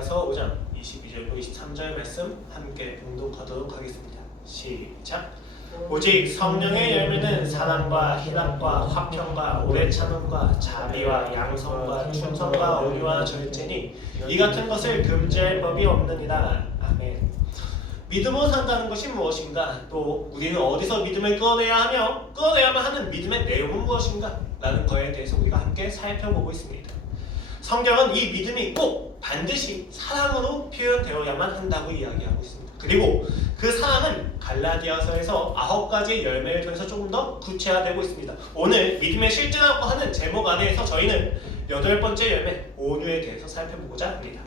갈라디아서 5장 22절로 23절 말씀 함께 봉독하도록 하겠습니다. 시작. 오직 성령의 열매는 사랑과 희락과 화평과 오래 참음과 자비와 양성과 충성과 온유와 절제니 이 같은 것을 금지할 법이 없느니라. 아멘. 믿음으로 산다는 것이 무엇인가? 또 우리는 어디서 믿음을 끌어내야 하며 끌어내야만 하는 믿음의 내용은 무엇인가? 라는 거에 대해서 우리가 함께 살펴보고 있습니다. 성경은 이 믿음이 꼭 반드시 사랑으로 표현되어야만 한다고 이야기하고 있습니다. 그리고 그 사랑은 갈라디아서에서 9가지의 열매를 통해서 조금 더 구체화되고 있습니다. 오늘 믿음의 실제라고 하는 제목 안에서 저희는 8번째 열매 온유에 대해서 살펴보고자 합니다.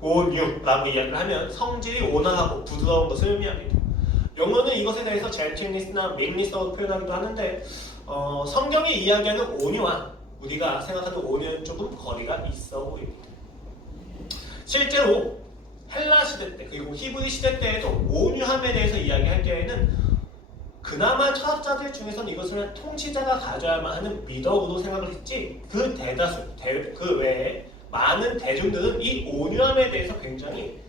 온유라고 이야기를 하면 성질이 온화하고 부드러운 것을 의미합니다. 영어는 이것에 대해서 gentleness나 meekness라고 표현하기도 하는데 성경이 이야기하는 온유와 우리가 생각하는 온유는 조금 거리가 있어 보입니다. 실제로 헬라 시대 때 그리고 히브리 시대 때에도 온유함에 대해서 이야기할 때에는 그나마 철학자들 중에서는 이것을 통치자가 가져야만 하는 미덕으로 생각을 했지 그 대다수, 그 외에 많은 대중들은 이 온유함에 대해서 굉장히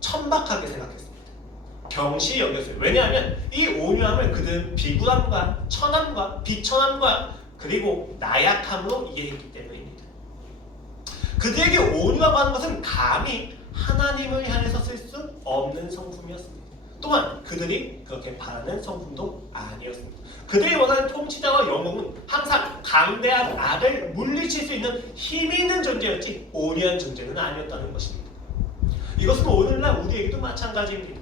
천박하게 생각했습니다. 경시 여겼어요. 왜냐하면 이 온유함을 그들은 비굴함과 천함과 비천함과 그리고 나약함으로 이해했기 때문입니다. 그들에게 온유라고 하는 것은 감히 하나님을 향해서 쓸 수 없는 성품이었습니다. 또한 그들이 그렇게 바라는 성품도 아니었습니다. 그들이 원하는 통치자와 영웅은 항상 강대한 악을 물리칠 수 있는 힘이 있는 존재였지 온유한 존재는 아니었다는 것입니다. 이것은 오늘날 우리에게도 마찬가지입니다.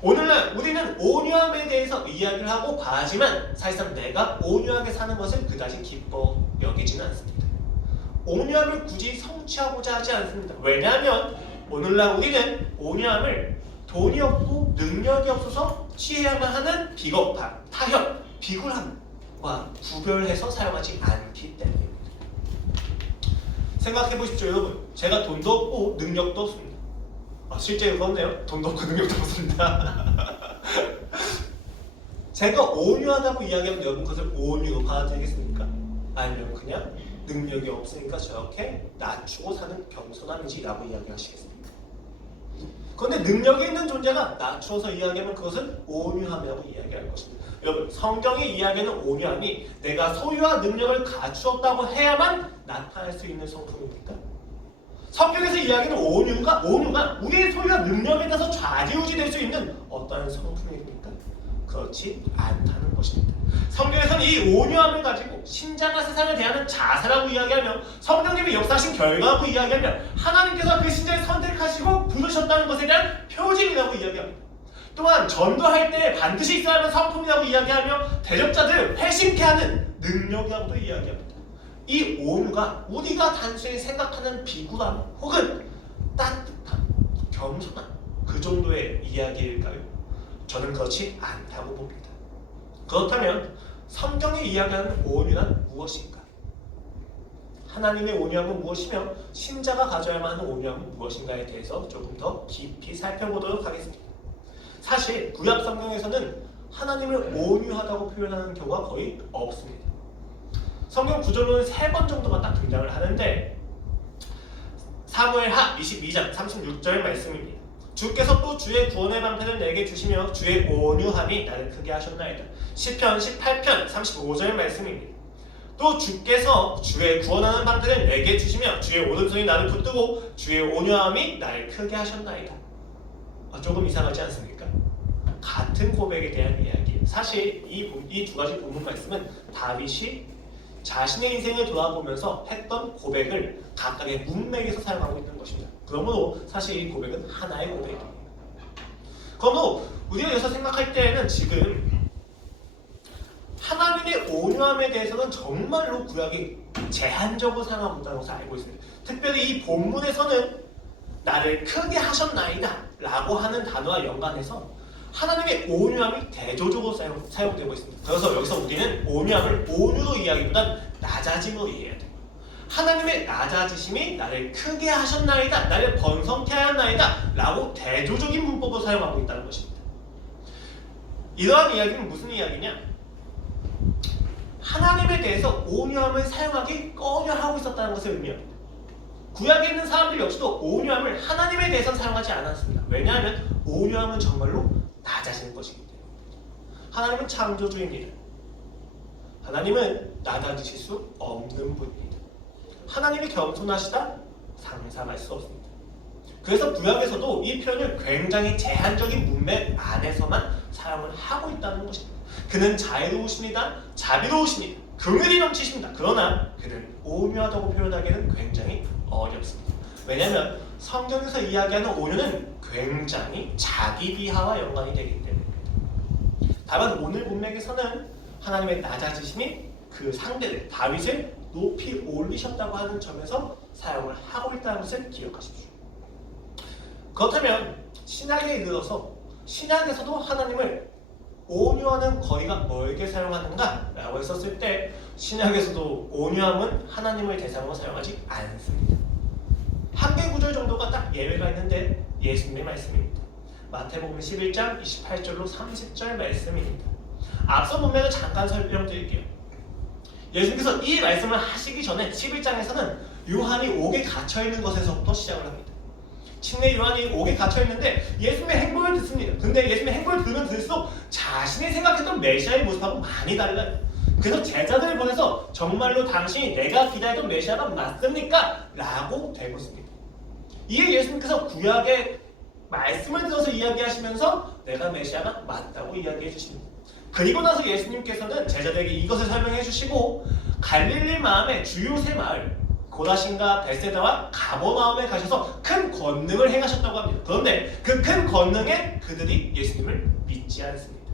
오늘날 우리는 온유함에 대해서 이야기를 하고 바라지만 사실상 내가 온유하게 사는 것을 그다지 기뻐 여기지는 않습니다. 온유함을 굳이 성취하고자 하지 않습니다. 왜냐하면 오늘날 우리는 온유함을 돈이 없고 능력이 없어서 취해야만 하는 비겁함, 타협, 비굴함과 구별해서 사용하지 않기 때문입니다. 생각해 보십시오 여러분. 제가 돈도 없고 능력도 없습니다. 실제로 그렇네요. 돈도 없고 능력도 없습니다. 제가 온유하다고 이야기하면 여러분 그것을 온유로 받아들이겠습니까? 아니면 그냥 능력이 없으니까 저렇게 낮추고 사는 겸손함이지라고 이야기하시겠습니까? 그런데 능력이 있는 존재가 낮추어서 이야기하면 그것은 온유함이라고 이야기할 것입니다. 여러분 성경이 이야기하는 온유함이 내가 소유와 능력을 갖추었다고 해야만 나타날 수 있는 성품입니까? 성경에서 이야기하는 온유가 우리의 소유와 능력에 따라서 좌지우지 될 수 있는 어떠한 성품입니까? 그렇지 않다는 것입니다. 성경에서는 이 온유함을 가지고 신자가 세상을 대하는 자세라고 이야기하며 성령님이 역사하신 결과라고 이야기하며 하나님께서 그 신자를 선택하시고 부르셨다는 것에 대한 표징이라고 이야기합니다. 또한 전도할 때 반드시 있어야 하는 성품이라고 이야기하며 대적자들을 회심케 하는 능력이라고도 이야기합니다. 이 온유가 우리가 단순히 생각하는 비굴함 혹은 따뜻함, 겸손함 그 정도의 이야기일까요? 저는 그렇지 않다고 봅니다. 그렇다면 성경이 이야기하는 온유란 무엇인가? 하나님의 온유함은 무엇이며 신자가 가져야만 하는 온유함은 무엇인가에 대해서 조금 더 깊이 살펴보도록 하겠습니다. 사실 구약 성경에서는 하나님을 온유하다고 표현하는 경우가 거의 없습니다. 성경 구절로는 3번 정도가 딱 등장을 하는데 사무엘하 22장 36절 말씀입니다. 주께서 또 주의 구원의 방패를 내게 주시며 주의 온유함이 나를 크게 하셨나이다. 시편 18편 35절 말씀입니다. 또 주께서 주의 구원하는 방패를 내게 주시며 주의 오른손이 나를 붙들고 주의 온유함이 나를 크게 하셨나이다. 조금 이상하지 않습니까? 같은 고백에 대한 이야기예요. 사실 이 두 가지 본문 말씀은 다윗이 자신의 인생을 돌아보면서 했던 고백을 각각의 문맥에서 사용하고 있는 것입니다. 그러므로 사실 이 고백은 하나의 고백입니다. 그러므로 우리가 여기서 생각할 때에는 지금 하나님의 온유함에 대해서는 정말로 구약이 제한적으로 사용하고 있다는 것을 알고 있습니다. 특별히 이 본문에서는 나를 크게 하셨나이다 라고 하는 단어와 연관해서 하나님의 온유함이 대조적으로 사용되고 있습니다. 그래서 여기서 우리는 온유함을 온유로 이야기보단 낮아짐으로 이해해야 됩니다. 하나님의 낮아지심이 나를 크게 하셨나이다, 나를 번성케 하였나이다 라고 대조적인 문법으로 사용하고 있다는 것입니다. 이러한 이야기는 무슨 이야기냐? 하나님에 대해서 온유함을 사용하기 꺼려하고 있었다는 것을 의미합니다. 구약에 있는 사람들 역시도 온유함을 하나님에 대해서는 사용하지 않았습니다. 왜냐하면 온유함은 정말로 낮아지는 것이기 때문에. 하나님은 창조주입니다. 하나님은 낮아지실 수 없는 분입니다. 하나님이 겸손하시다? 상상할 수 없습니다. 그래서 구약에서도 이 표현을 굉장히 제한적인 문맥 안에서만 사용을 하고 있다는 것입니다. 그는 자애로우십니다. 자비로우십니다. 긍휼이 넘치십니다. 그러나 그는 온유하다고 표현하기에는 굉장히 어렵습니다. 왜냐하면 성경에서 이야기하는 온유는 굉장히 자기 비하와 연관이 되기 때문입니다. 다만 오늘 문맥에서는 하나님의 낮아지심이 그 상대를 다윗을 높이 올리셨다고 하는 점에서 사용을 하고 있다는 것을 기억하십시오. 그렇다면 신약에 이르러서 신약에서도 하나님을 온유하는 거리가 멀게 사용하는가? 라고 했었을 때 신약에서도 온유함은 하나님을 대상으로 사용하지 않습니다. 한 개 구절 정도가 딱 예외가 있는데 예수님의 말씀입니다. 마태복음 11장 28절로 30절 말씀입니다. 앞서 문맥을 잠깐 설명드릴게요. 예수님께서 이 말씀을 하시기 전에 11장에서는 요한이 옥에 갇혀있는 것에서부터 시작을 합니다. 침례 요한이 옥에 갇혀있는데 예수님의 행보를 듣습니다. 근데 예수님의 행보를 들으면 들을수록 자신이 생각했던 메시아의 모습하고 많이 달라요. 그래서 제자들을 보내서 정말로 당신이 내가 기다리던 메시아가 맞습니까? 라고 되묻습니다. 이에 예수님께서 구약의 말씀을 들어서 이야기하시면서 내가 메시아가 맞다고 이야기해 주십니다. 그리고 나서 예수님께서는 제자들에게 이것을 설명해 주시고 갈릴리 마음의 주요 세 마을 고라신과 벳세다와 가버나움에 가셔서 큰 권능을 행하셨다고 합니다. 그런데 그 큰 권능에 그들이 예수님을 믿지 않습니다.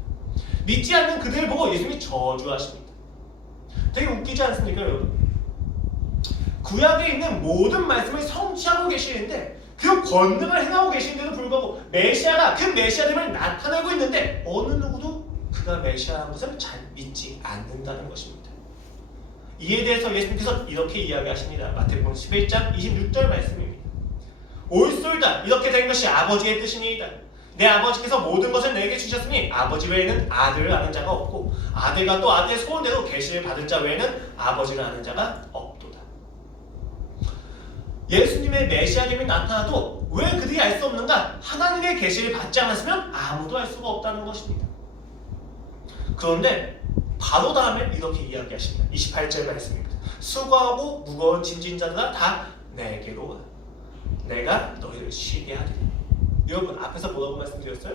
믿지 않는 그들을 보고 예수님이 저주하십니다. 되게 웃기지 않습니까, 여러분? 구약에 있는 모든 말씀을 성취하고 계시는데 그 권능을 행하고 계신데도 불구하고 메시아가 그 메시아됨을 나타내고 있는데 어느 누구도 그가 메시아라는 것을 잘 믿지 않는다는 것입니다. 이에 대해서 예수님께서 이렇게 이야기하십니다. 마태복음 11장 26절 말씀입니다. 옳소이다. 이렇게 된 것이 아버지의 뜻이니이다. 내 아버지께서 모든 것을 내게 주셨으니 아버지 외에는 아들을 아는 자가 없고 아들과 또 아들의 소원대로 계시를 받은 자 외에는 아버지를 아는 자가 없도다. 예수님의 메시아됨이 나타나도 왜 그들이 알 수 없는가? 하나님의 계시를 받지 않았으면 아무도 알 수가 없다는 것입니다. 그런데 바로 다음에 이렇게 이야기하십니다. 28절 말씀입니다. 수고하고 무거운 짐진 자들아 다 내게로 오라. 내가 너희를 쉬게 하리라. 여러분 앞에서 뭐라고 말씀드렸어요?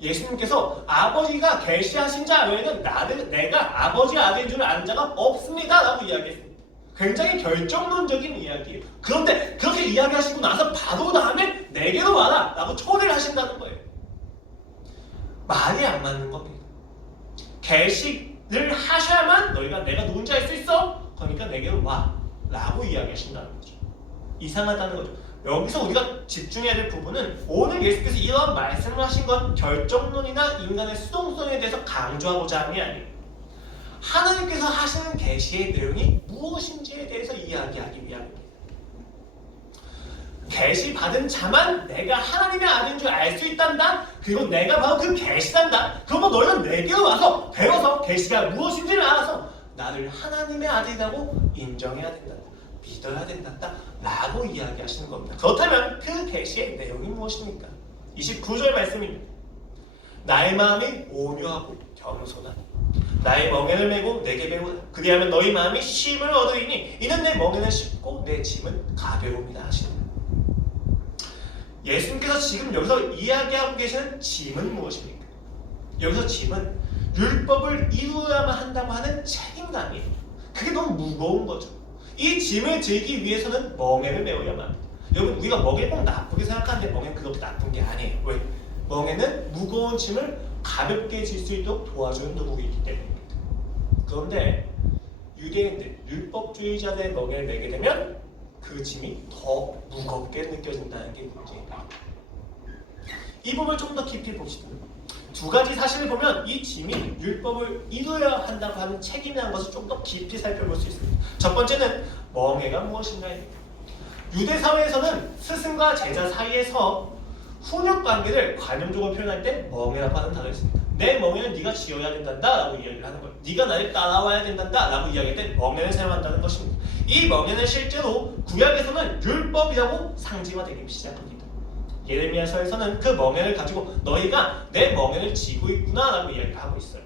예수님께서 아버지가 계시하신 자 외에는 내가 아버지의 아들인 줄 아는 자가 없습니다 라고 이야기했습니다. 굉장히 결정론적인 이야기예요. 그런데 그렇게 이야기하시고 나서 바로 다음에 내게로 와라 라고 초대를 하신다는 거예요. 말이 안 맞는 겁니다. 계시를 하셔야만 너희가 내가 누군지 알 수 있어? 그러니까 내게로 와 라고 이야기하신다는 거죠. 이상하다는 거죠. 여기서 우리가 집중해야 될 부분은 오늘 예수께서 이런 말씀을 하신 건 결정론이나 인간의 수동성에 대해서 강조하고자 함이 아니에요. 하나님께서 하시는 계시의 내용이 무엇인지에 대해서 이야기하기 위함입니다. 계시 받은 자만 내가 하나님의 아들인 줄 알 수 있단다. 그리고 내가 바로 그 계시단다. 그러면 너희는 내게로 와서 배워서 계시가 무엇인지를 알아서 나를 하나님의 아들이라고 인정해야 된다. 믿어야 된다. 라고 이야기하시는 겁니다. 그렇다면 그 계시의 내용이 무엇입니까? 29절 말씀입니다. 나의 마음이 온유하고 겸손하니 나의 멍에를 메고 내게 배우라. 그리하면 너희 마음이 쉼을 얻으리니 이는 내 멍에는 쉽고 내 짐은 가벼움이다 하시니라. 예수님께서 지금 여기서 이야기하고 계시는 짐은 무엇입니까? 여기서 짐은 율법을 이루어야만 한다고 하는 책임감이에요. 그게 너무 무거운 거죠. 이 짐을 지기 위해서는 멍에를 메워야만 합니다. 여러분 우리가 멍에 꼭 나쁘게 생각하는데 멍에는 그렇게 나쁜 게 아니에요. 왜? 멍에는 무거운 짐을 가볍게 질 수 있도록 도와주는 도구이기 때문입니다. 그런데 유대인들, 율법주의자들의 멍에를 메게 되면 그 짐이 더 무겁게 느껴진다는 게 문제입니다. 이 부분을 좀 더 깊이 봅시다. 두 가지 사실을 보면 이 짐이 율법을 이루어야 한다고 하는 책임이라는 것을 좀 더 깊이 살펴볼 수 있습니다. 첫 번째는 멍에가 무엇인가입니다. 유대 사회에서는 스승과 제자 사이에서 훈육 관계를 관용적으로 표현할 때 멍에라고 하는 단어가 있습니다. 내 멍에는 네가 지어야 된단다 라고 이야기를 하는 거예요. 네가 나를 따라와야 된단다 라고 이야기할 때 멍에를 사용한다는 것입니다. 이 멍에는 실제로 구약에서는 율법이라고 상징화되기 시작합니다. 예레미야서에서는 그 멍에를 가지고 너희가 내 멍에를 지고 있구나 라고 이야기를 하고 있어요.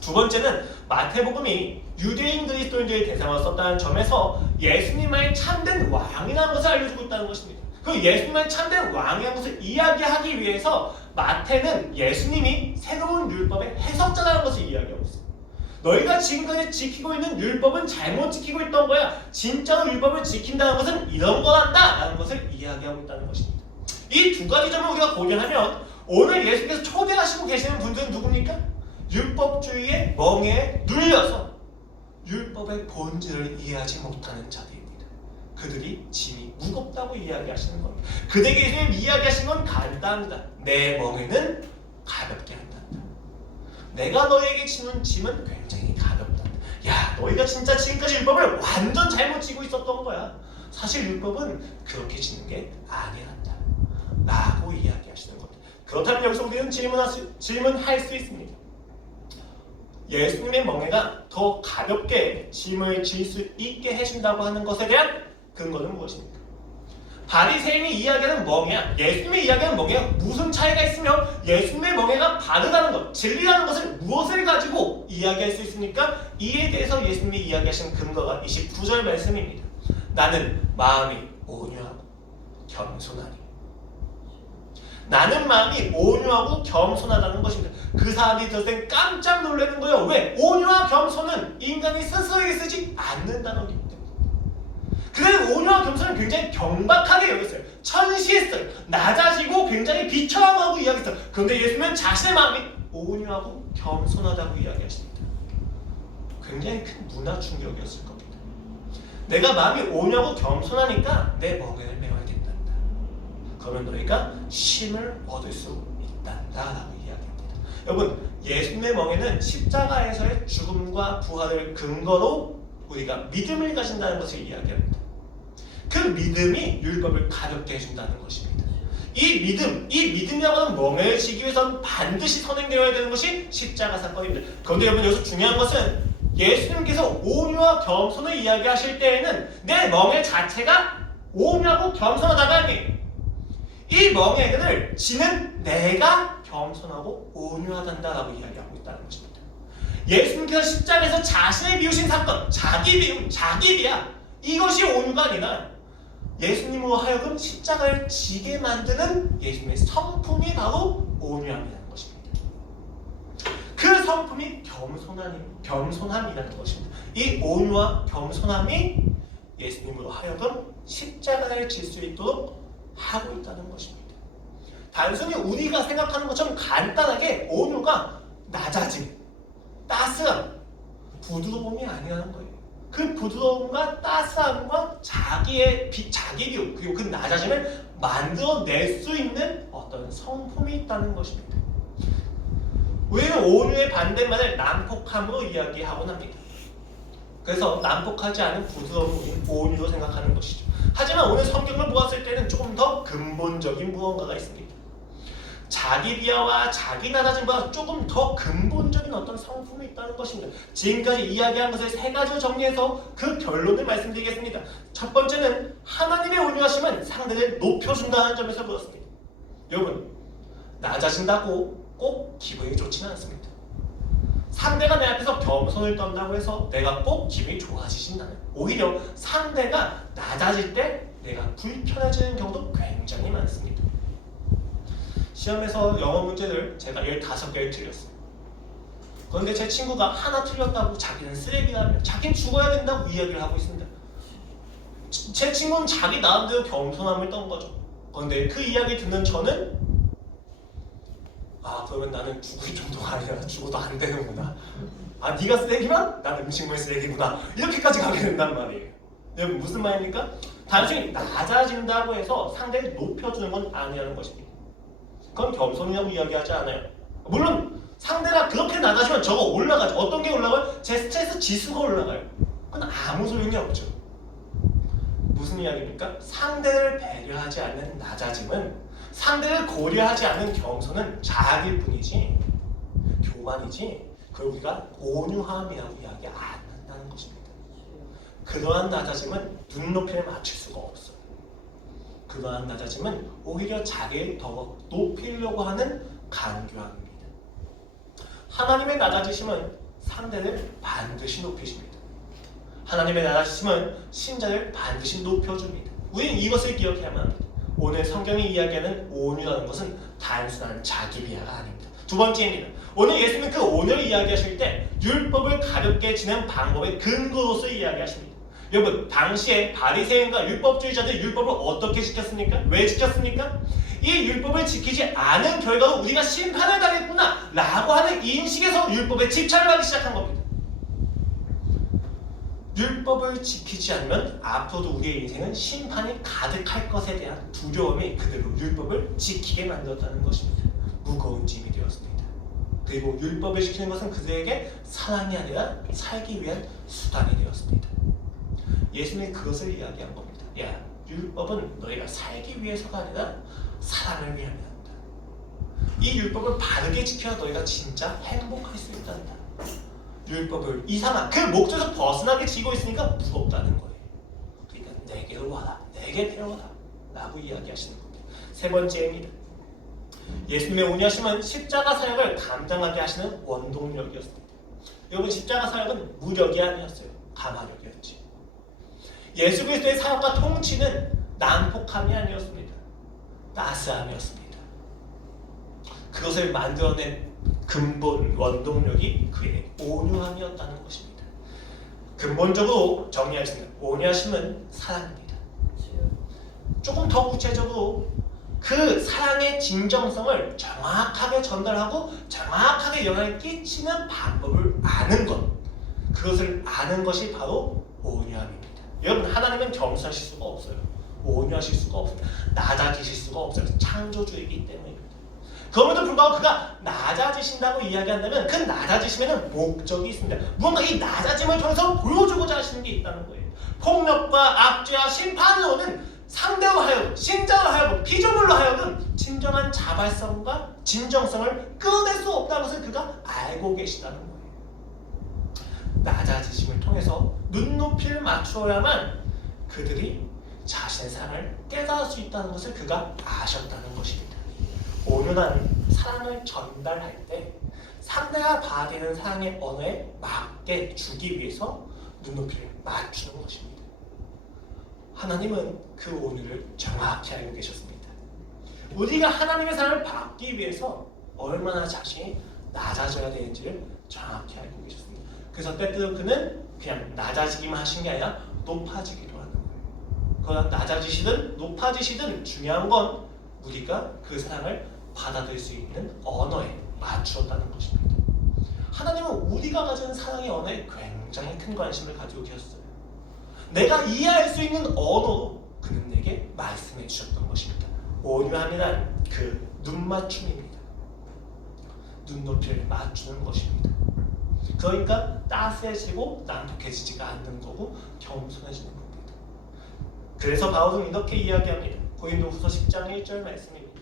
두 번째는 마태복음이 유대인 그리스도인들의 대상으로 썼다는 점에서 예수님의 참된 왕이라는 것을 알려주고 있다는 것입니다. 그 예수님의 참된 왕이라는 것을 이야기하기 위해서 마태는 예수님이 새로운 율법의 해석자라는 것을 이야기하고 있어요. 너희가 지금까지 지키고 있는 율법은 잘못 지키고 있던 거야. 진짜로 율법을 지킨다는 것은 이런 거란다 라는 것을 이야기하고 있다는 것입니다. 이 두 가지 점을 우리가 고려하면 오늘 예수께서 초대하시고 계시는 분들은 누굽니까? 율법주의의 멍에에 눌려서 율법의 본질을 이해하지 못하는 자들입니다. 그들이 짐이 무겁다고 이야기하시는 겁니다. 그들에게 예수님 이야기하시는 건 간단합니다. 내 멍에는 가볍게 한다. 내가 너에게 지는 짐은 굉장히 가볍다. 야, 너희가 진짜 지금까지 율법을 완전 잘못 지고 있었던 거야. 사실 율법은 그렇게 지는 게 아니란다 라고 이야기하시는 겁니다. 그렇다면 여기서 우리는 질문할 수 있습니다. 예수님의 멍에가 더 가볍게 짐을 질 수 있게 해준다고 하는 것에 대한 근거는 무엇입니까? 바리새인이 이야기하는 멍에야, 예수님이 이야기하는 멍에야 무슨 차이가 있으며 예수님의 멍에가 바르다는 것, 진리라는 것을 무엇을 가지고 이야기할 수 있습니까? 이에 대해서 예수님이 이야기하신 근거가 29절 말씀입니다. 나는 마음이 온유하고 겸손하니. 나는 마음이 온유하고 겸손하다는 것입니다. 그 사람들이 들을 땐 깜짝 놀라는 거예요. 왜? 온유와 겸손은 인간이 스스로에게 쓰지 않는 단어입니다. 그들은 온유와 겸손을 굉장히 경박하게 여겼어요. 천시했어요. 낮아지고 굉장히 비천하고 이야기했어요. 그런데 예수님은 자신의 마음이 온유하고 겸손하다고 이야기하십니다. 굉장히 큰 문화 충격이었을 겁니다. 내가 마음이 온유하고 겸손하니까 내 멍에를 메워야 된단다. 그러면 너희가 쉼을 얻을 수 있단다라고 이야기합니다. 여러분, 예수님의 멍에는 십자가에서의 죽음과 부활을 근거로 우리가 믿음을 가진다는 것을 이야기합니다. 그 믿음이 율법을 가볍게 해준다는 것입니다. 이 믿음이라고 하는 멍에를 지기 위해서는 반드시 선행되어야 되는 것이 십자가 사건입니다. 그런데 여러분, 여기서 중요한 것은 예수님께서 온유와 겸손을 이야기하실 때에는 내 멍에 자체가 온유하고 겸손하다가 아니에요. 이 멍에를 지는 내가 겸손하고 온유하단다라고 이야기하고 있다는 것입니다. 예수님께서 십자가에서 자신을 비우신 사건, 자기 비움, 자기 비하, 이것이 온유가 아니라 예수님으로 하여금 십자가를 지게 만드는 예수님의 성품이 바로 온유함이라는 것입니다. 그 성품이 겸손함이라는 것입니다. 이 온유와 겸손함이 예수님으로 하여금 십자가를 질 수 있도록 하고 있다는 것입니다. 단순히 우리가 생각하는 것처럼 간단하게 온유가 낮아짐, 따스함, 부드러움이 아니라는 거예요. 그 부드러움과 따스함과 자기 비움, 그리고 그 낮아짐을 만들어낼 수 있는 어떤 성품이 있다는 것입니다. 우리는 온유의 반대말을 난폭함으로 이야기하곤 합니다. 그래서 난폭하지 않은 부드러움을 우리는 온유로 생각하는 것이죠. 하지만 오늘 성경을 보았을 때는 조금 더 근본적인 무언가가 있습니다. 자기 비하와 자기 낮아짐보다 조금 더 근본적인 어떤 성품이 있다는 것입니다. 지금까지 이야기한 것을 세 가지로 정리해서 그 결론을 말씀드리겠습니다. 첫 번째는 하나님의 온유하심은 상대를 높여준다는 점에서 보았습니다. 여러분, 낮아진다고 꼭 기분이 좋지는 않습니다. 상대가 내 앞에서 겸손을 떤다고 해서 내가 꼭 기분이 좋아지진 않아요. 오히려 상대가 낮아질 때 내가 불편해지는 경우도 굉장히 많습니다. 시험에서 영어 문제를 제가 15개를 틀렸어요. 그런데 제 친구가 하나 틀렸다고 자기는 쓰레기라며 자기는 죽어야 된다고 이야기를 하고 있습니다. 제 친구는 자기 나름대로 겸손함을 떤 거죠. 그런데 그 이야기 듣는 저는 그러면 나는 죽을 정도가 아니라 죽어도 안 되는구나. 네가 쓰레기면 난 음식물 쓰레기구나. 이렇게까지 가게 된단 말이에요. 여러분, 무슨 말입니까? 단순히 낮아진다고 해서 상대를 높여주는 건 아니라는 것입니다. 그건 겸손이라고 이야기하지 않아요. 물론 상대가 그렇게 낮아지면 저거 올라가죠. 어떤 게 올라가요? 제 스트레스 지수가 올라가요. 그건 아무 소용이 없죠. 무슨 이야기입니까? 상대를 배려하지 않는 낮아짐은, 상대를 고려하지 않는 겸손은 자기일 뿐이지 교만이지 그걸 우리가 온유함이라고 이야기 안 한다는 것입니다. 그러한 낮아짐은 눈높이를 맞출 수가 없어요. 그러한 낮아짐은 오히려 자기를 더 높이려고 하는 간교함입니다. 하나님의 낮아지심은 상대를 반드시 높이십니다. 하나님의 낮아지심은 신자를 반드시 높여줍니다. 우리는 이것을 기억해야만 합니다. 오늘 성경이 이야기하는 온유라는 것은 단순한 자기 비하가 아닙니다. 두 번째입니다. 오늘 예수님은 그 온유를 이야기하실 때 율법을 가볍게 지는 방법의 근거로서 이야기하십니다. 여러분, 당시에 바리새인과 율법주의자들 율법을 어떻게 지켰습니까? 왜 지켰습니까? 이 율법을 지키지 않은 결과로 우리가 심판을 당했구나 라고 하는 인식에서 율법에 집착을 하기 시작한 겁니다. 율법을 지키지 않으면 앞으로도 우리의 인생은 심판이 가득할 것에 대한 두려움이 그대로 율법을 지키게 만들었다는 것입니다. 무거운 짐이 되었습니다. 그리고 율법을 지키는 것은 그들에게 사랑이 아니라 살기 위한 수단이 되었습니다. 예수님이 그것을 이야기한 겁니다. 야, 율법은 너희가 살기 위해서가 아니라 사랑을 위함이란다. 이 율법을 바르게 지켜야 너희가 진짜 행복할 수 있단다. 율법을 이상한 그 목적에서 벗어나게 지고 있으니까 무겁다는 거예요. 그러니까 내게로 와라, 내게 배워라 라고 이야기하시는 겁니다. 세 번째입니다. 예수님의 온유하심은 십자가 사역을 감당하게 하시는 원동력이었습니다. 여러분, 십자가 사역은 무력이 아니었어요. 가마력이었지. 예수 그리스도의 사역과 통치는 난폭함이 아니었습니다. 따스함이었습니다. 그것을 만들어낸 근본 원동력이 그의 온유함이었다는 것입니다. 근본적으로 정리할 수 있는 온유하심은 사랑입니다. 조금 더 구체적으로 그 사랑의 진정성을 정확하게 전달하고 정확하게 영향을 끼치는 방법을 아는 것, 그것을 아는 것이 바로 온유함입니다. 여러분, 하나님은 겸손하실 수가 없어요. 온유하실 수가 없어요. 낮아지실 수가 없어요. 창조주이기 때문입니다. 그럼에도 불구하고 그가 낮아지신다고 이야기한다면 그 낮아지심에는 목적이 있습니다. 무언가 이 낮아짐을 통해서 보여주고자 하시는 게 있다는 거예요. 폭력과 악죄와 심판으로 오는 상대로 하여금, 신자로 하여금, 피조물로 하여금 진정한 자발성과 진정성을 끊어낼 수 없다는 것을 그가 알고 계시다는 거예요. 낮아지심을 통해서 눈높이를 맞추어야만 그들이 자신의 사랑을 깨달을 수 있다는 것을 그가 아셨다는 것입니다. 온유한 사랑을 전달할 때 상대가 받는 사랑의 언어에 맞게 주기 위해서 눈높이를 맞추는 것입니다. 하나님은 그 온유를 정확히 알고 계셨습니다. 우리가 하나님의 사랑을 받기 위해서 얼마나 자신이 낮아져야 되는지를 정확히 알고 계셨습니다. 그래서 때때로 그는 그냥 낮아지기만 하신 게 아니라 높아지기도 하는 거예요. 그러나 낮아지시든 높아지시든 중요한 건 우리가 그 사랑을 받아들일 수 있는 언어에 맞추었다는 것입니다. 하나님은 우리가 가진 사랑의 언어에 굉장히 큰 관심을 가지고 계셨어요. 내가 이해할 수 있는 언어로 그는 내게 말씀해 주셨던 것입니다. 온유함이란 그 눈맞춤입니다. 눈높이를 맞추는 것입니다. 그러니까 따스해지고 난폭해지지가 않는 거고 겸손해지는 겁니다. 그래서 바울은 이렇게 이야기합니다. 고린도후서 10장 1절 말씀입니다.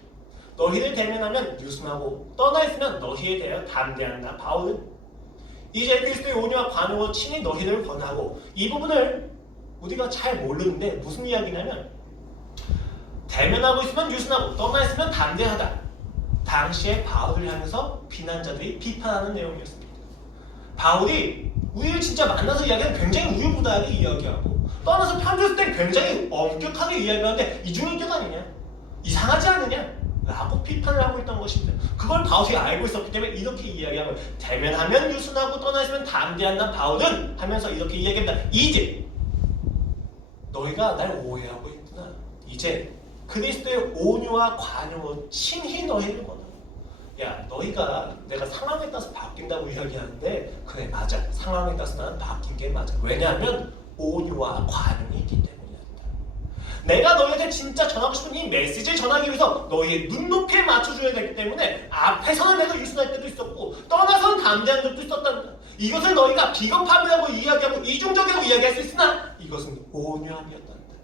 너희를 대면하면 유순하고 떠나 있으면 너희에 대하여 담대한다. 바울은 이제 그리스도의 온유와 관용으로 친히 너희를 권하고, 이 부분을 우리가 잘 모르는데 무슨 이야기냐면 대면하고 있으면 유순하고 떠나 있으면 담대하다. 당시에 바울을 향해서 비난자들이 비판하는 내용이었습니다. 바울이 우리를 진짜 만나서 이야기하면 굉장히 우유부단하게 이야기하고 떠나서 편지했을 때 굉장히 엄격하게 이야기하는데 이중인격 아니냐? 이상하지 않느냐? 라고 비판을 하고 있던 것입니다. 그걸 바울이 알고 있었기 때문에 이렇게 이야기하고, 대면하면 유순하고 떠나 있으면 담대한다 바울은 하면서 이렇게 이야기합니다. 이제 너희가 날 오해하고 있구나. 이제 그리스도의 온유와 관용으로 친히 너희를 권하고, 야, 너희가 내가 상황에 따라서 바뀐다고 이야기하는데 그래, 맞아. 상황에 따라서 나는 바뀐 게 맞아. 왜냐하면 온유와 관용이 있기 때문이다. 내가 너희한테 진짜 전하고 싶은 이 메시지를 전하기 위해서 너희의 눈높이에 맞춰줘야 되기 때문에 앞에서는 내가 유순할 때도 있었고 떠나서는 담대한 적도 있었단다. 이것을 너희가 비겁함이라고 이야기하고 이중적이라고 이야기할 수 있으나 이것은 온유함이었단다.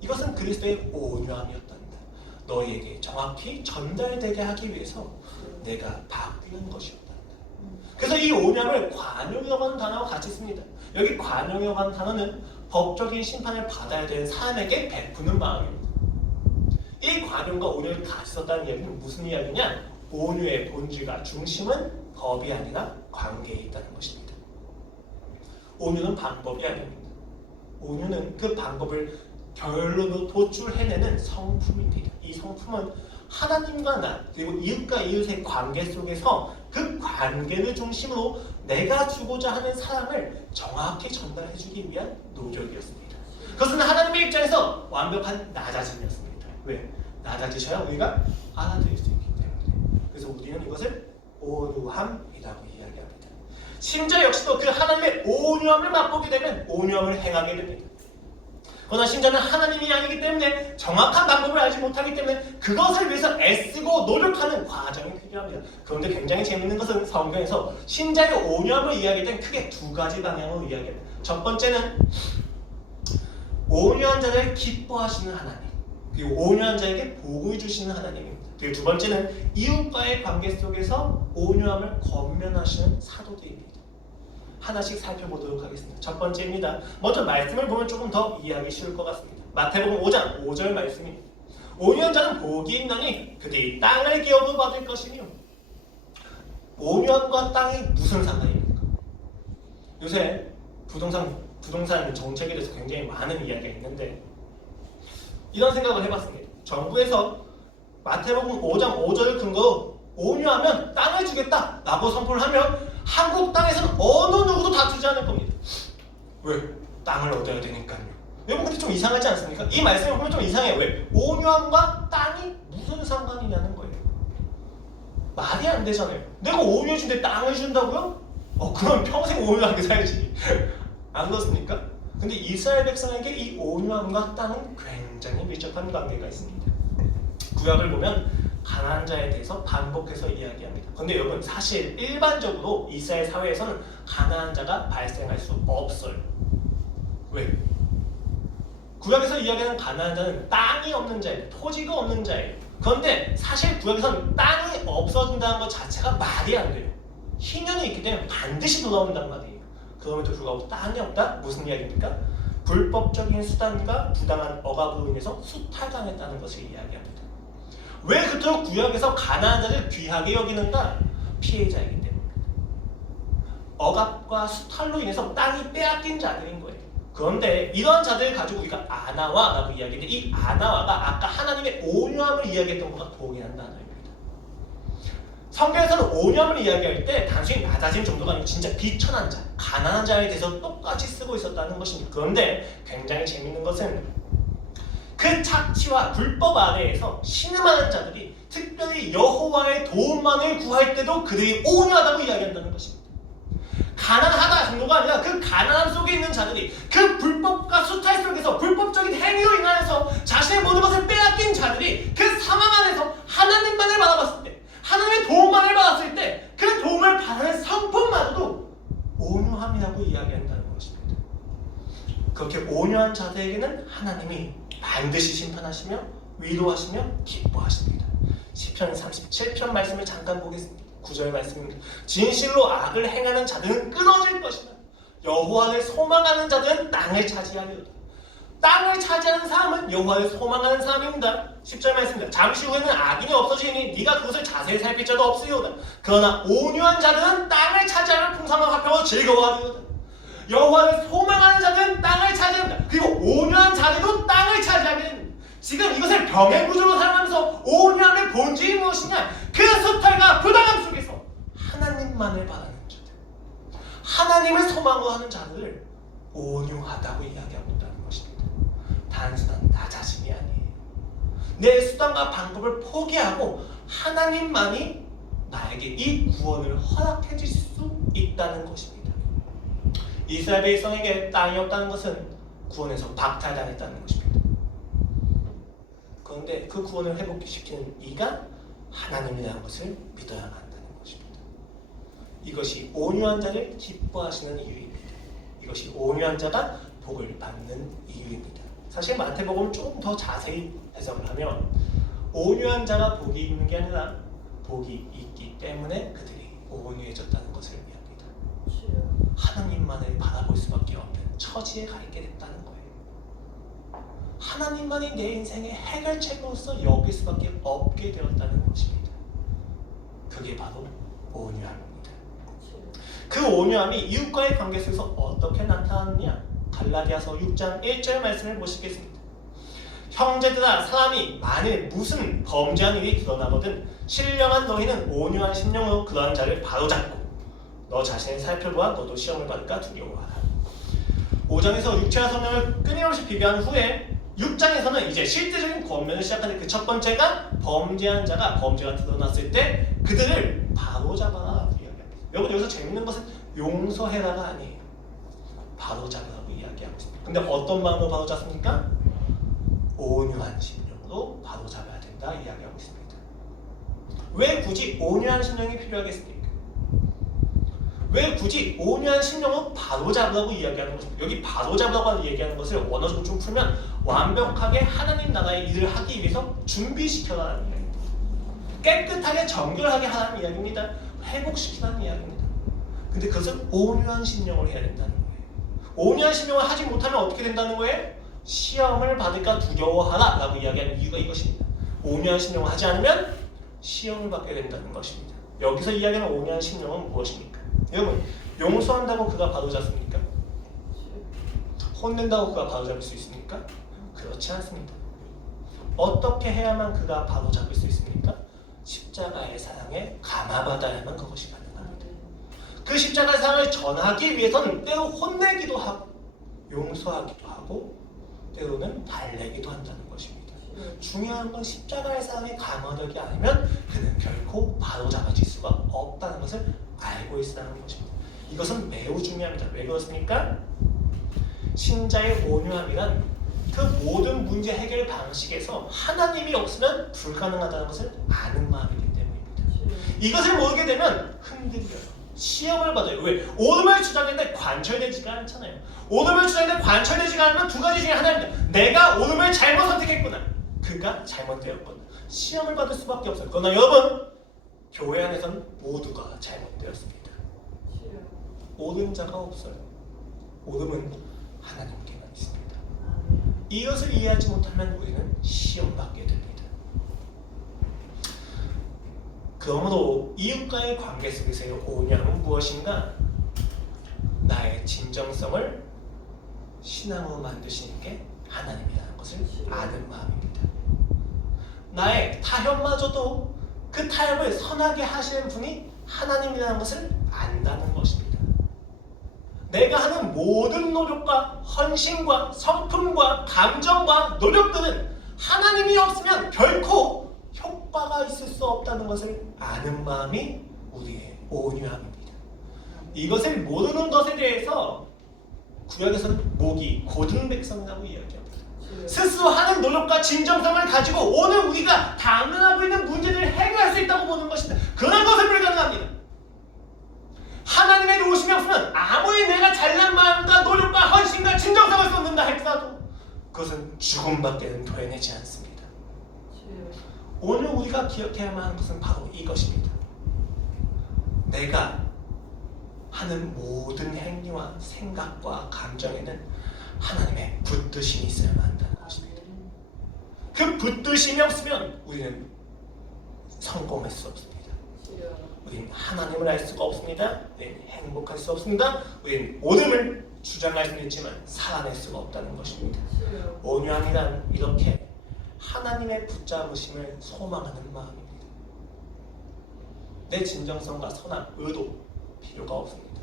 이것은 그리스도의 온유함이었단다. 너희에게 정확히 전달되게 하기 위해서 내가 바뀌는 것이었단다. 그래서 이 온유함을 관용이라고 하는 단어와 같이 씁니다. 여기 관용이라고 하는 단어는 법적인 심판을 받아야 되는 사람에게 베푸는 마음입니다. 이 관용과 온유를 같이 썼다는 이야기는 무슨 이야기냐? 온유의 본질과 중심은 법이 아니라 관계에 있다는 것입니다. 온유는 방법이 아닙니다. 온유는 그 방법을 결론으로 도출해내는 성품입니다. 이 성품은 하나님과 나 그리고 이웃과 이웃의 관계 속에서 그 관계를 중심으로 내가 주고자 하는 사랑을 정확히 전달해주기 위한 노력이었습니다. 그것은 하나님의 입장에서 완벽한 낮아짐이었습니다. 왜? 낮아지셔야 우리가 알아들을 수 있기 때문에. 그래서 우리는 이것을 온유함이라고 이야기합니다. 심지어 역시도 그 하나님의 온유함을 맛보게 되면 온유함을 행하게 됩니다. 그러나 심지어는 하나님이 아니기 때문에 정확한 방법을 알지 못하기 때문에 그것을 위해서 애쓰고 노력하는 과정이 필요합니다. 그런데 굉장히 재밌는 것은 성경에서 신자의 온유함을 이야기할 때는 크게 두 가지 방향으로 이야기합니다. 첫 번째는 온유한 자를 기뻐하시는 하나님, 그리고 온유한 자에게 복을 주시는 하나님입니다. 그리고 두 번째는 이웃과의 관계 속에서 온유함을 권면하시는 사도들입니다. 하나씩 살펴보도록 하겠습니다. 첫 번째입니다. 먼저 말씀을 보면 조금 더 이해하기 쉬울 것 같습니다. 마태복음 5장 5절 말씀입니다. 온유한 자는 복이 있나니 그들이 땅을 기업으로 받을 것이며. 온유함과 땅이 무슨 상관입니까? 요새 부동산 정책에 대해서 굉장히 많은 이야기가 있는데 이런 생각을 해봤습니다. 정부에서 마태복음 5장 5절을 근거로 온유하면 땅을 주겠다라고 선포를 하면 한국 땅에서는 어느 누구도 다투지 않을 겁니다. 왜? 땅을 얻어야 되니까요. 여러분 근데 좀 이상하지 않습니까? 이 말씀을 보면 좀 이상해요. 왜? 온유함과 땅이 무슨 상관이냐는 거예요. 말이 안 되잖아요. 내가 온유해 준데 땅을 준다고요? 그럼 평생 온유하게 살지. 안 그렇습니까? 근데 이스라엘 백성에게 이 온유함과 땅은 굉장히 밀접한 관계가 있습니다. 구약을 보면 가난한 자에 대해서 반복해서 이야기합니다. 그런데 여러분 사실 일반적으로 이스라엘 사회에서는 가난한 자가 발생할 수 없어요. 왜? 구약에서 이야기하는 가난한 자는 땅이 없는 자예요. 토지가 없는 자예요. 그런데 사실 구약에서는 땅이 없어진다는 것 자체가 말이 안 돼요. 희년이 있기 때문에 반드시 돌아온단 말이에요. 그럼에도 불구하고 땅이 없다? 무슨 이야기입니까? 불법적인 수단과 부당한 억압으로 인해서 수탈당했다는 것을 이야기합니다. 왜 그토록 구약에서 가난한 자를 귀하게 여기는가? 피해자이기 때문입니다. 억압과 수탈로 인해서 땅이 빼앗긴 자들인 거예요. 그런데 이런 자들을 가지고 우리가 아나와라고 이야기했는데 이 아나와가 아까 하나님의 온유함을 이야기했던 것과 동일한 단어입니다. 성경에서는 온유함을 이야기할 때 단순히 낮아진 정도가 아니고 진짜 비천한 자, 가난한 자에 대해서 똑같이 쓰고 있었다는 것입니다. 그런데 굉장히 재밌는 것은 그 착취와 불법 아래에서 신음하는 자들이 특별히 여호와의 도움만을 구할 때도 그들이 온유하다고 이야기한다는 것입니다. 가난하다 정도가 아니라 그 가난함 속에 있는 자들이 그 불법과 수탈 속에서 불법적인 행위로 인하여서 자신의 모든 것을 빼앗긴 자들이 그 상황 안에서 하나님만을 바라봤을 때, 하나님의 도움만을 받았을 때 그 도움을 바라는 성품마저도 온유함이라고 이야기한다는 것입니다. 그렇게 온유한 자들에게는 하나님이 반드시 심판하시며 위로하시며 기뻐하십니다. 시편 37편 말씀을 잠깐 보겠습니다. 9절 말씀입니다. 진실로 악을 행하는 자들은 끊어질 것이다. 여호와를 소망하는 자들은 땅을 차지하리로다. 땅을 차지하는 사람은 여호와를 소망하는 사람입니다. 10절 말씀입니다. 잠시 후에는 악인이 없어지니 네가 그것을 자세히 살필 자도 없으리로다. 그러나 온유한 자들은 땅을 차지하며 풍성한 화평으로 즐거워하리로다. 여호와를 소망하는 자들은 땅을 차지합니다. 그리고 온유한 자들도 땅을 차지하게 됩니다. 지금 이것을 병행구조로 사용하면서 온유함의 본질이 무엇이냐? 그 수탈과 부당함 속에서 하나님만을 바라는 자들, 하나님을 소망으로 하는 자들을 온유하다고 이야기하고 있다는 것입니다. 단순한 낮아짐이 아니에요. 내 수단과 방법을 포기하고 하나님만이 나에게 이 구원을 허락해 주실 수 있다는 것입니다. 이스라엘 백성에게 땅이 없다는 것은 구원에서 박탈당했다는 것입니다. 그런데 그 구원을 회복시키는 이가 하나님이라는 것을 믿어야 한다는 것입니다. 이것이 온유한 자를 기뻐하시는 이유입니다. 이것이 온유한 자가 복을 받는 이유입니다. 사실 마태복음을 조금 더 자세히 해석을 하면 온유한 자가 복이 있는 게 아니라 복이 있기 때문에 그들이 온유해졌다는 것을 의미합니다. 하나님만을 바라볼 수밖에 없는 처지에 가 있게 됐다는 거예요. 하나님만이 내 인생의 해결책으로서 여길 수밖에 없게 되었다는 것입니다. 그게 바로 온유함입니다. 그 온유함이 이웃과의 관계 속에서 어떻게 나타나느냐? 갈라디아서 6장 1절 말씀을 보시겠습니다. 형제들아, 사람이 만일 무슨 범죄한 일이 드러나거든 신령한 너희는 온유한 심령으로 그러한 자를 바로잡고 너 자신을 살펴보아 너도 시험을 받을까 두려워하라. 5장에서 육체와 성령을 끊임없이 비교한 후에 6장에서는 이제 실제적인 권면을 시작하는 그 첫 번째가 범죄한 자가 범죄가 드러났을 때 그들을 바로잡아라 이야기합니다. 여러분, 여기서 재밌는 것은 용서해라가 아니에요. 바로잡으라고 이야기하고 있습니다. 근데 어떤 마음으로 바로잡습니까? 온유한 심령으로 바로잡아야 된다 이야기하고 있습니다. 왜 굳이 온유한 심령이 필요하겠습니까? 왜 굳이 온유한 심령으로 바로잡으라고 이야기하는 것입니까? 여기 바로잡으라고 얘기하는 것을 원어적으로 좀 풀면 완벽하게 하나님 나라의 일을 하기 위해서 준비시켜라는 이야기입니다. 깨끗하게 정결하게 하라는 이야기입니다. 회복시키라는 이야기입니다. 근데 그것을 온유한 심령으로 해야 된다는 거예요. 온유한 심령을 하지 못하면 어떻게 된다는 거예요? 시험을 받을까 두려워하라 라고 이야기하는 이유가 이것입니다. 온유한 심령을 하지 않으면 시험을 받게 된다는 것입니다. 여기서 이야기하는 온유한 심령은 무엇입니까? 여러분, 용서한다고 그가 바로잡습니까? 혼낸다고 그가 바로잡을 수 있습니까? 그렇지 않습니다. 어떻게 해야만 그가 바로잡을 수 있습니까? 십자가의 사랑에 감화받아야만 그것이 가능합니다. 그 십자가의 사랑을 전하기 위해서는 때로 혼내기도 하고 용서하기도 하고 때로는 달래기도 한다는 것입니다. 중요한 건 십자가의 사랑에 감화되지 않으면 그는 결코 바로잡아질 수가 없다는 것을 알고 있으라는 것입니다. 이것은 매우 중요합니다. 왜 그렇습니까? 신자의 온유함이란 그 모든 문제 해결 방식에서 하나님이 없으면 불가능하다는 것을 아는 마음이기 때문입니다. 이것을 모르게 되면 흔들려요. 시험을 받아요. 왜? 옳음을 주장했는데 관철되지가 않잖아요. 옳음을 주장했는데 관철되지가 않으면 두 가지 중에 하나입니다. 내가 옳음을 잘못 선택했구나. 그가 잘못되었구나. 시험을 받을 수밖에 없어요. 그러나 여러분, 교회 안에서는 모두가 잘못되었습니다. 옳은 자가 없어요. 옳음은 하나님께만 있습니다. 이것을 이해하지 못하면 우리는 시험받게 됩니다. 그러므로 이웃과의 관계 속에서의 온유함은 무엇인가? 나의 진정성을 신앙으로 만드시는 게 하나님이라는 것을 아는 마음입니다. 나의 타협마저도 그 타협을 선하게 하시는 분이 하나님이라는 것을 안다는 것입니다. 내가 하는 모든 노력과 헌신과 성품과 감정과 노력들은 하나님이 없으면 결코 효과가 있을 수 없다는 것을 아는 마음이 우리의 온유함입니다. 이것을 모르는 것에 대해서 구약에서는 목이 고든 백성이라고 이야기합니다. 스스로 하는 노력과 진정성을 가지고 오늘 우리가 당면하고 있는 문제들을 해결할 수 있다고 보는 것입니다. 그런 것은 불가능합니다. 하나님의 도우심이 없으면 아무리 내가 잘난 마음과 노력과 헌신과 진정성을 쏟는다 할지라도 그것은 죽음밖에는 도해내지 않습니다. 오늘 우리가 기억해야만 하는 것은 바로 이것입니다. 내가 하는 모든 행위와 생각과 감정에는 하나님의 붙드심이 있어야만 한다는 것입니다. 그 붙드심이 없으면 우리는 성공할 수 없습니다. 우리는 하나님을 알 수가 없습니다. 우리는 행복할 수 없습니다. 우리는 옳음을 주장할 수는 있지만 살아낼 수가 없다는 것입니다. 온유함이란 이렇게 하나님의 붙잡으심을 소망하는 마음입니다. 내 진정성과 선한 의도 필요가 없습니다.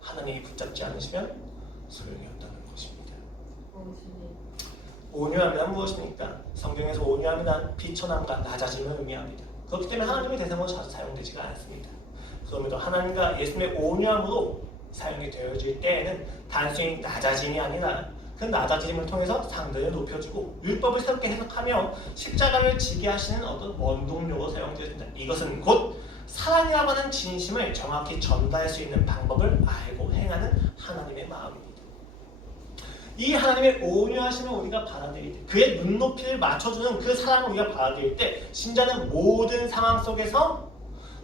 하나님이 붙잡지 않으시면 소용이 없다는 것입니다. 온유함이란 무엇입니까? 성경에서 온유함이란 비천함과 낮아짐을 의미합니다. 그렇기 때문에 하나님의 대상으로 자주 사용되지가 않습니다. 그럼에도 하나님과 예수님의 온유함으로 사용이 되어질 때에는 단순히 낮아짐이 아니라 그 낮아짐을 통해서 상대를 높여주고 율법을 새롭게 해석하며 십자가를 지게 하시는 어떤 원동력으로 사용되어진다. 이것은 곧 사랑이라고 하는 진심을 정확히 전달할 수 있는 방법을 알고 행하는 하나님의 마음입니다. 이 하나님의 온유하심을 우리가 받아들일 때, 그의 눈높이를 맞춰주는 그 사랑을 우리가 받아들일 때 신자는 모든 상황 속에서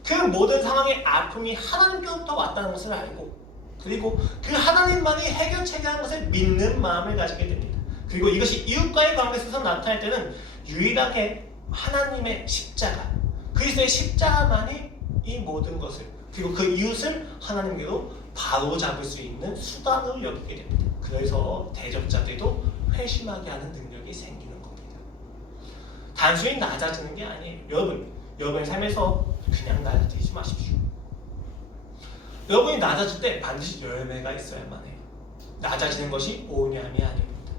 그 모든 상황의 아픔이 하나님께로부터 왔다는 것을 알고 그리고 그 하나님만이 해결책이라는 것을 믿는 마음을 가지게 됩니다. 그리고 이것이 이웃과의 관계에서 나타날 때는 유일하게 하나님의 십자가, 그리스도의 십자가만이 이 모든 것을, 그리고 그 이웃을 하나님께로 바로잡을 수 있는 수단으로 여기게 됩니다. 그래서 대적자들도 회심하게 하는 능력이 생기는 겁니다. 단순히 낮아지는 게 아니에요. 여러분의 삶에서 그냥 낮아지지 마십시오. 여러분이 낮아질 때 반드시 열매가 있어야만 해요. 낮아지는 것이 온유함이 아닙니다.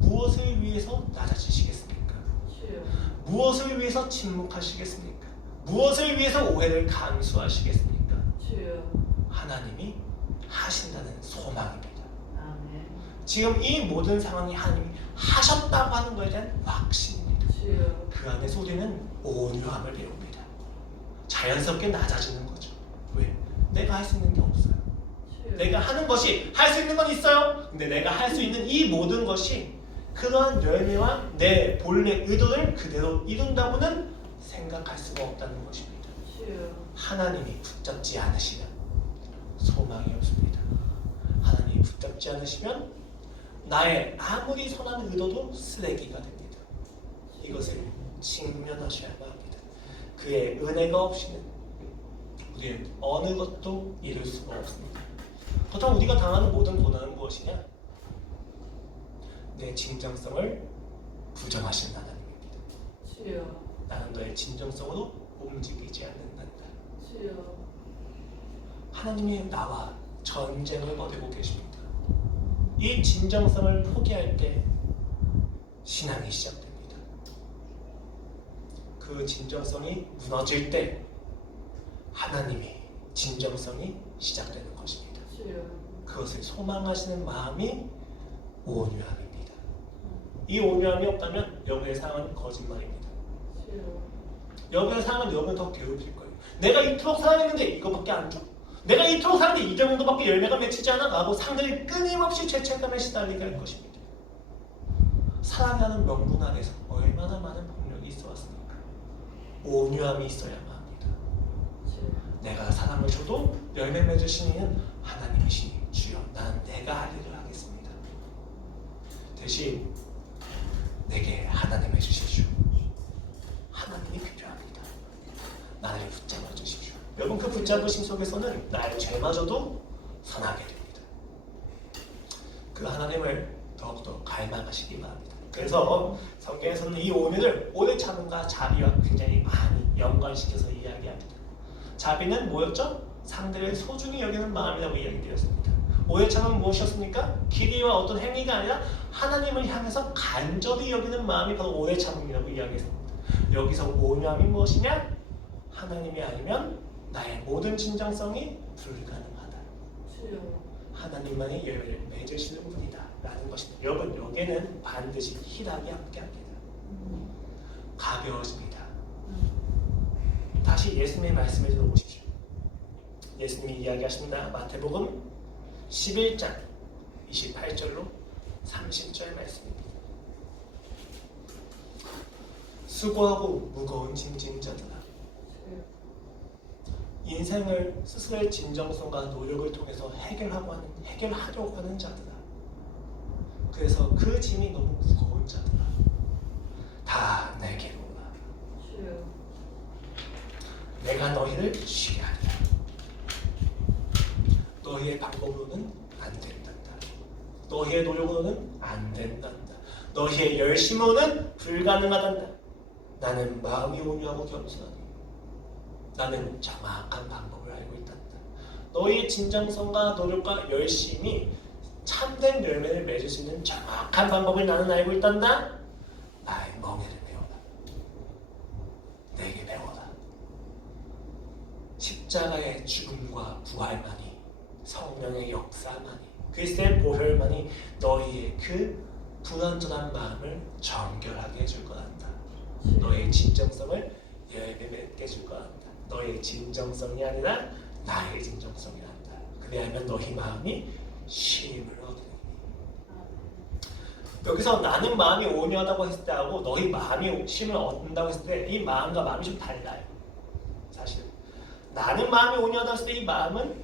무엇을 위해서 낮아지시겠습니까? 무엇을 위해서 침묵하시겠습니까? 무엇을 위해서 오해를 감수하시겠습니까? 하나님이 하신다는 소망입니다. 지금 이 모든 상황이 하나님이 하셨다고 하는 것에 대한 확신입니다. 그 안에서 우리는 온유함을 배웁니다. 자연스럽게 낮아지는 거죠. 왜? 내가 할 수 있는 게 없어요. 내가 하는 것이 할 수 있는 건 있어요. 근데 내가 할 수 있는 이 모든 것이 그러한 열매와 내 본래 의도를 그대로 이룬다고는 생각할 수가 없다는 것입니다. 하나님이 붙잡지 않으시면 소망이 없습니다. 하나님이 붙잡지 않으시면 나의 아무리 선한 의도도 쓰레기가 됩니다. 이것을 직면하셔야만 합니다. 그의 은혜가 없이는 우리는 어느 것도 이룰 수가 없습니다. 보통 우리가 당하는 모든 고난은 무엇이냐? 내 진정성을 부정하시는 하나님입니다. 나는 너의 진정성으로 움직이지 않는단다. 하나님이 나와 전쟁을 벌이고 계십니다. 이 진정성을 포기할 때 신앙이 시작됩니다. 그 진정성이 무너질 때 하나님의 진정성이 시작되는 것입니다. 그것을 소망하시는 마음이 온유함입니다. 이 온유함이 없다면 여러분의 상황은 거짓말입니다. 여러분의 상황은 여러분을 더 괴롭힐 거예요. 내가 이토록 사랑했는데 이거밖에 안 줘. 내가 이토록 사랑했는데 이 정도밖에 열매가 맺히지 않아? 라고 상대를 끊임없이 죄책감에 시달리게 할 것입니다. 사랑하는 명분 안에서 얼마나 많은 폭력이 있어 왔습니까? 온유함이 있어야만 합니다. 내가 사랑을 줘도 열매 맺으시는 이는 하나님이시니 주여 나는 내가 할 일을 하겠습니다. 대신 내게 하나님을 주십시오. 하나님이 필요합니다. 나를 붙잡아 주십시오. 여러분 그 붙잡으심 속에서는 나의 죄마저도 선하게 됩니다. 그 하나님을 더욱더 갈망하시기 바랍니다. 그래서 성경에서는 이 온유를 오래 참음과 자비와 굉장히 많이 연관시켜서 이야기합니다. 자비는 뭐였죠? 상대를 소중히 여기는 마음이라고 이야기되었습니다. 오래 참음은 무엇이었습니까? 길이와 어떤 행위가 아니라 하나님을 향해서 간절히 여기는 마음이 바로 오래 참음이라고 이야기했습니다. 여기서 온유함이 무엇이냐? 하나님이 아니면 나의 모든 진정성이 불가능하다. 하나님만이 열매를 맺으시는 분이다 라는 것입니다. 여러분 여기에는 반드시 희락이 함께합니다. 가벼워집니다. 다시 예수님의 말씀을 들어보십시오. 예수님이 이야기하십니다. 마태복음 11장 28절로 30절 말씀입니다. 수고하고 무거운 짐진 자들아, 인생을 스스로의 진정성과 노력을 통해서 해결하려고 하는 자들아, 그래서 그 짐이 너무 무거운 자들아, 다 내게로 오라. 내가 너희를 쉬게 하리라. 너희의 방법으로는 안 된단다. 너희의 노력으로는 안 된단다. 너희의 열심으로는 불가능하단다. 나는 마음이 온유하고 겸손하니 나는 정확한 방법을 알고 있단다. 너희의 진정성과 노력과 열심이 참된 열매를 맺을 수 있는 정확한 방법을 나는 알고 있단다. 나의 멍에를 배워라. 내게 배워라. 십자가의 죽음과 부활만이, 성령의 역사만이, 그리스도의 보혈만이 너희의 그 불완전한 마음을 정결하게 해줄 거란다. 너희의 진정성을 열매 맺게 해줄 거란다. 너희의 진정성이 아니라 나의 진정성이란다. 그리하면 너희 마음이 쉼을 얻으리니. 여기서 나는 마음이 온유하다고 했을 때하고 너희 마음이 쉼을 얻는다고 했을 때 이 마음과 마음이 좀 달라요. 사실 나는 마음이 온유하다고 했을 때 이 마음은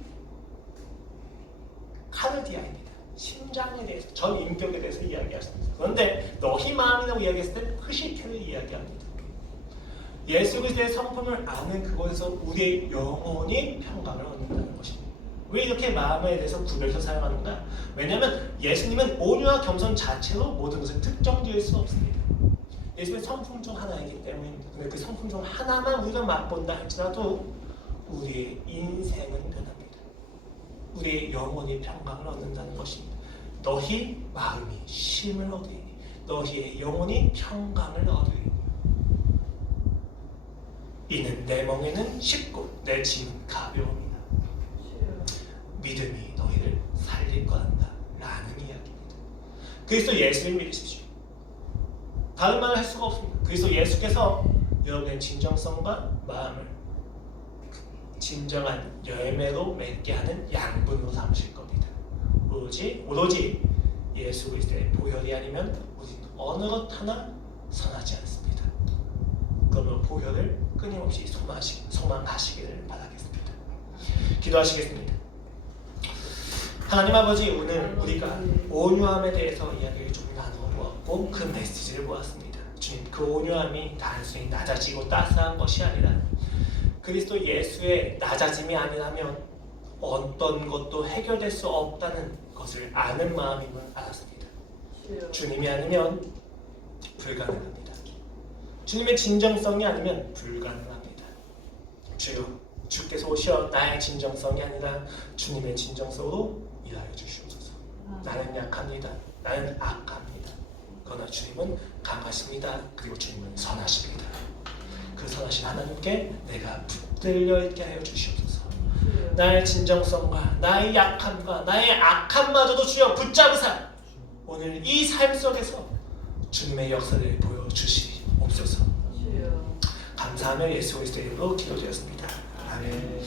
하르디아입니다. 심장에 대해서, 전 인격에 대해서 이야기하십니다. 그런데 너희 마음이라고 이야기했을 때 프시케를 이야기합니다. 예수 그리스도의 성품을 아는 그곳에서 우리의 영혼이 평강을 얻는다는 것입니다. 왜 이렇게 마음에 대해서 구별해서 사용하는가? 왜냐하면 예수님은 온유와 겸손 자체로 모든 것을 특정지을 수 없습니다. 예수님의 성품 중 하나이기 때문입니다. 근데 그 성품 중 하나만 우리가 맛본다 할지라도 우리의 인생은 변합니다. 우리의 영혼이 평강을 얻는다는 것입니다. 너희 마음이 쉼을 얻으리니 너희의 영혼이 평강을 얻으리니 이는 내 멍에는 쉽고 내 짐은 가벼움이다. 믿음이 너희를 살릴 거란다 라는 이야기입니다. 그리스도 예수를 믿으십시오. 다른 말을 할 수가 없습니다. 그리스도 예수께서 여러분의 진정성과 마음을 진정한 열매로 맺게 하는 양분으로 삼으실 겁니다. 오로지 예수 그리스도의 보혈이 아니면 우리는 어느 것 하나 선하지 않습니다. 그러므로 보혈을 끊임없이 소망하시기를 바라겠습니다. 기도하시겠습니다. 하나님 아버지, 오늘 우리가 온유함에 대해서 이야기를 좀 나눠보았고 그 메시지를 보았습니다. 주님, 그 온유함이 단순히 낮아지고 따스한 것이 아니라 그리스도 예수의 낮아짐이 아니라면 어떤 것도 해결될 수 없다는 것을 아는 마음임을 알았습니다. 주님이 아니면 불가능합니다. 주님의 진정성이 아니면 불가능합니다. 주여, 주께서 오셔 나의 진정성이 아니라 주님의 진정성으로 일하여 주시옵소서. 나는 약합니다. 나는 악합니다. 그러나 주님은 강하십니다. 그리고 주님은 선하십니다. 그 선하신 하나님께 내가 붙들려 있게 하여 주시옵소서. 나의 진정성과 나의 약함과 나의 악함마저도 주여 붙잡으사 오늘 이 삶 속에서 주님의 역사를 보여주시옵소서. 감사하며 예수 그리스도의 이름으로 기도드렸습니다. 아멘.